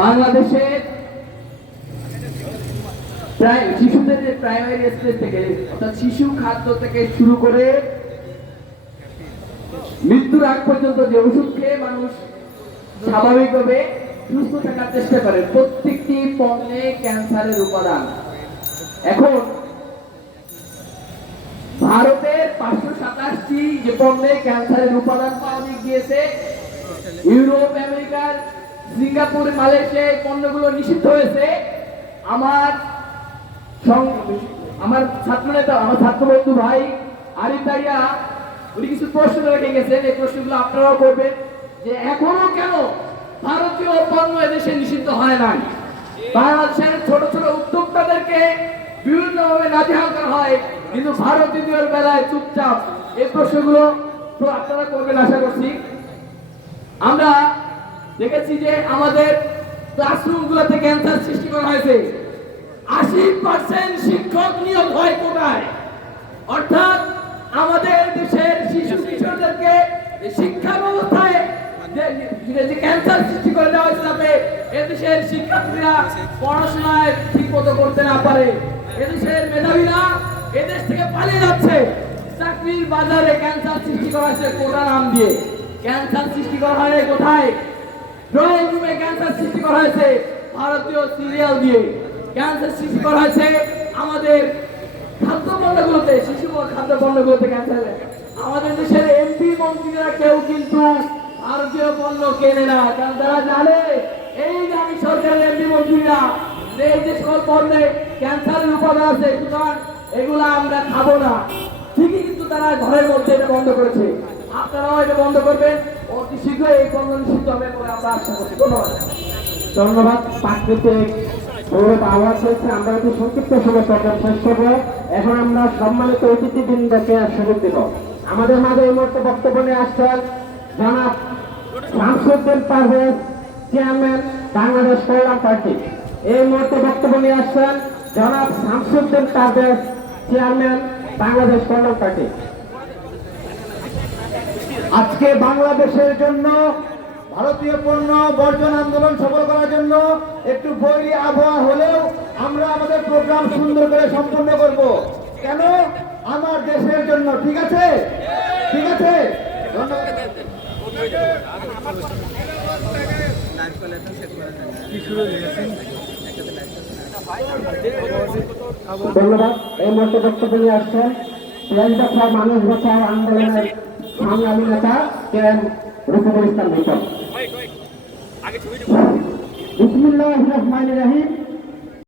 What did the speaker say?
বাংলাদেশে প্রায় শিশুদের যে প্রাইমারি স্টেজ থেকে অর্থাৎ শিশু খাদ্য থেকে শুরু করে মৃত্যুর আগ পর্যন্ত যে ওষুধ খেয়ে মানুষ স্বাভাবিকভাবে সুস্থ থাকার চেষ্টা করে, প্রত্যেকটি পণ্যে ক্যান্সারের উপাদান। এখন ভারতের 527টি যে পণ্যে ক্যান্সারের উপাদান পাওয়া গিয়েছে, ইউরোপ, আমেরিকার, সিঙ্গাপুর, মালয়েশিয়া এই পণ্যগুলো নিষিদ্ধ হয়েছে। আমার ছাত্রনেতা, আমার ছাত্রবন্ধু ভাই আরিফ দাইয়া উনি কিছু প্রশ্ন রেখে গেছেন, এই প্রশ্নগুলো আপনারাও করবেন যে এখনো কেন ভারতীয় পণ্য এদেশে নিষিদ্ধ হয় নাই। বাংলাদেশের ছোট ছোট উদ্যোক্তাদেরকে বিভিন্নভাবে নাজেহাল করা হয়, কিন্তু ভারতীয়দের বেলায় চুপচাপ। এই প্রশ্নগুলো আপনারা করবেন আশা করছি। আমরা দেখেছি যে আমাদের ক্লাসরুমগুলোতে ক্যান্সার সৃষ্টি করা হয়েছে। 80% শিক্ষক নিয়োগ হয় কোটায়, অর্থাৎ আমাদের দেশের শিশু কিশোরদেরকে শিক্ষা ব্যবস্থায় যে ক্যান্সার সৃষ্টি করে দেওয়া হয়েছে, যাতে এদেশের শিক্ষার্থীরা পড়াশোনায় ঠিক মতো করতে না পারে। এদেশের মেধাবীরা এদেশ থেকে পালিয়ে যাচ্ছে। চাকরির বাজারে ক্যান্সার সৃষ্টি করা হয়েছে কোটা নাম দিয়ে। ক্যান্সার সৃষ্টি করা হয় কোথায়? ড্রয়িং রুমে ক্যান্সার সৃষ্টি করা হয়েছে ভারতীয় সিরিয়াল দিয়ে। ক্যান্সার সৃষ্টি করা হয়েছে আমাদের খাদ্য পণ্যগুলোতে, শিশু খাদ্য পণ্যগুলোতে ক্যান্সার। আমাদের দেশের এমপি মন্ত্রীরা কেউ কিন্তু ভারতীয় পণ্য কেনে না, কারণ তারা জানে এই দামি সরকারের এমপি মন্ত্রীরা এই যে সকল পণ্যে ক্যান্সারের উপাদান আছে, সুতরাং এগুলা আমরা খাবো না। ঠিকই কিন্তু তারা ঘরের মধ্যে এটা বন্ধ করেছে। আপনারাও এটা বন্ধ করবেন, অতি শীঘ্রই এই পণ্য নিষিদ্ধ হবে বলে আমরা আশা করছি। ধন্যবাদ। ধন্যবাদ। প্রাকৃতিক গৌরব আওয়াজ হয়েছে। আমরা যদি সংক্ষিপ্ত সময় প্রোগ্রাম শেষ করবো, এখন আমরা সম্মানিত অতিথিবৃন্দকে সুযোগ দেব। আমাদের মাঝে এই মুহূর্তে বক্তব্য নিয়ে আসছেন জনাব শামসুদ্দিন পারভেজ, চেয়ারম্যান বাংলাদেশ কল্যাণ পার্টি। এই মুহূর্তে বক্তব্য নিয়ে আসছেন জনাব শামসুদ্দিন পারভেজ, চেয়ারম্যান বাংলাদেশ কল্যাণ পার্টি। আজকে বাংলাদেশের জন্য ভারতীয় পণ্য বর্জন আন্দোলন সফল করার জন্য একটু বৈরী আবহাওয়া হলেও আমরা আমাদের প্রোগ্রাম সুন্দর করে সম্পন্ন করব। কেন? আমার দেশের জন্য। ঠিক আছে, ঠিক আছে। ধন্যবাদ। এই মুহূর্তে বক্তব্য নিয়ে আসছেন মানুষ বাঁচাও আন্দোলনের সংগ্রামী নেতা কেন রফিকুল ইসলাম মিটন। বিসমিল্লাহির রহমানির রহিম।